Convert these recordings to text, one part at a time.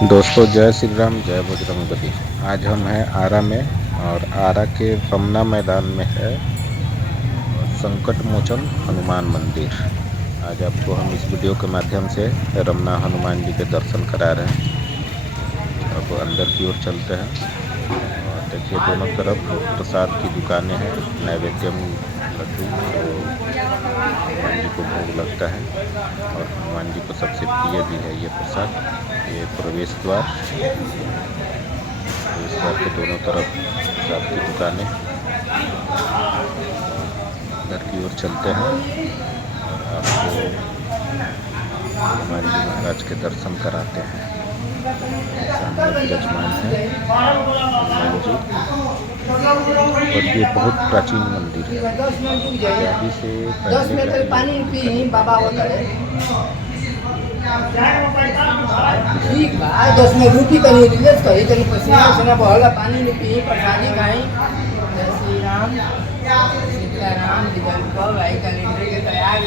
दोस्तों जय श्री राम जय बजरंगबली। आज हम हैं आरा में और आरा के रमना मैदान में है संकट मोचन हनुमान मंदिर। आज आपको हम इस वीडियो के माध्यम से रमना हनुमान जी के दर्शन करा रहे हैं। अब अंदर की ओर चलते हैं और देखिए दोनों तरफ प्रसाद की दुकानें हैं। नैवेद्यम लड्डू जो हनुमान जी को भोग लगता है और हनुमान जी को सबसे प्रिय भी है ये प्रसाद। ये प्रवेश द्वार के दोनों तरफ प्रसाद की दुकानें। अंदर की ओर चलते हैं और आपको हनुमान जी महाराज के दर्शन कराते हैं। सामने विराजमान है हनुमान जी और ये बहुत प्राचीन मंदिर है। आजादी से पहले का ये ठीक बा 10 में रोटी तनी रिलेट करी तनी पसीना से बहला पानी में पी प्रसादी खाई। जय श्री राम सीताराम दिगल को भाई कैलेंडर के तैयार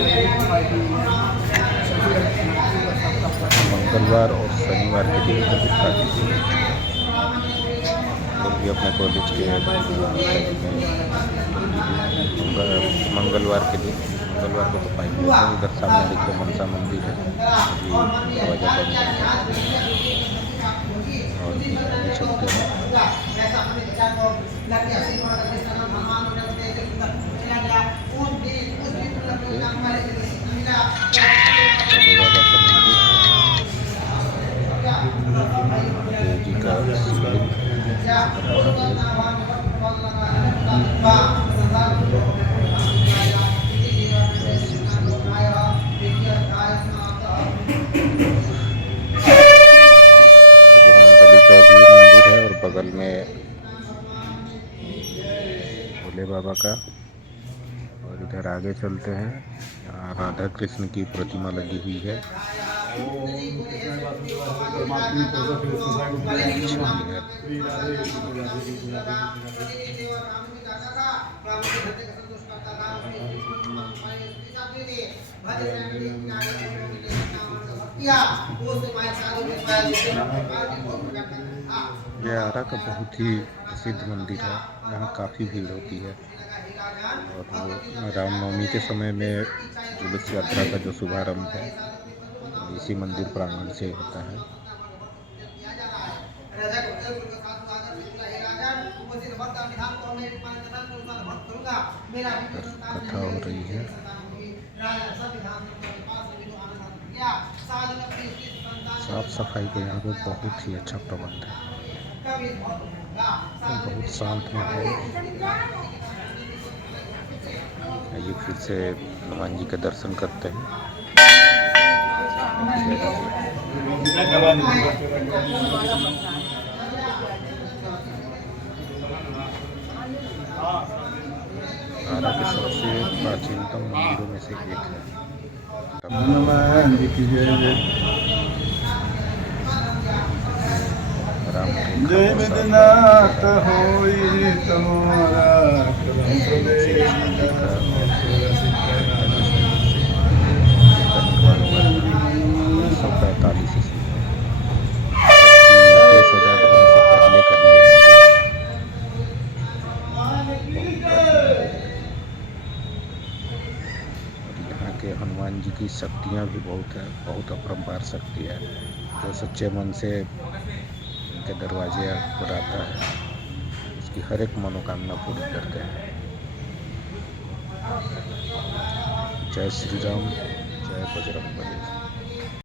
मंगलवार और शनिवार के दिन प्रतिष्ठा की गई है। लोग भी अपने कॉलेज के मंगलवार के दिन मंगलवार को तो पाएंगे। इधर सामने देखिए मनसा मंदिर है, अभी दरवाजा बंद है और भी आगे चलते हैं। भोले बाबा का मंदिर, महादेव जी का शिवलिंग, महादेव बजरंगबली का भी मंदिर है और बगल में भोले बाबा का। और इधर आगे चलते हैं, यहाँ राधा कृष्ण की प्रतिमा लगी हुई है। यह आरा का बहुत ही प्रसिद्ध मंदिर है। यहाँ काफ़ी भीड़ होती है और रामनवमी के समय में जुलूस यात्रा का जो शुभारंभ है इसी मंदिर प्रांगण से होता है। कथा हो रही है। साफ सफाई का यहाँ पे बहुत ही अच्छा प्रबंध है, बहुत शांत माहौल। आइए फिर से हनुमान जी के दर्शन करते हैं। आरा के सबसे प्राचीनतम मंदिरों में से एक है। हनुमान जी की जय जय जय वेदनाथ होई तुम्हारा हनुमान जी की शक्तियाँ भी बहुत है, बहुत अपरंपार शक्ति है। जो सच्चे मन से उनके दरवाजे पर आता है उसकी हर एक मनोकामना पूरी करते हैं। जय श्री राम जय बजरंगबली।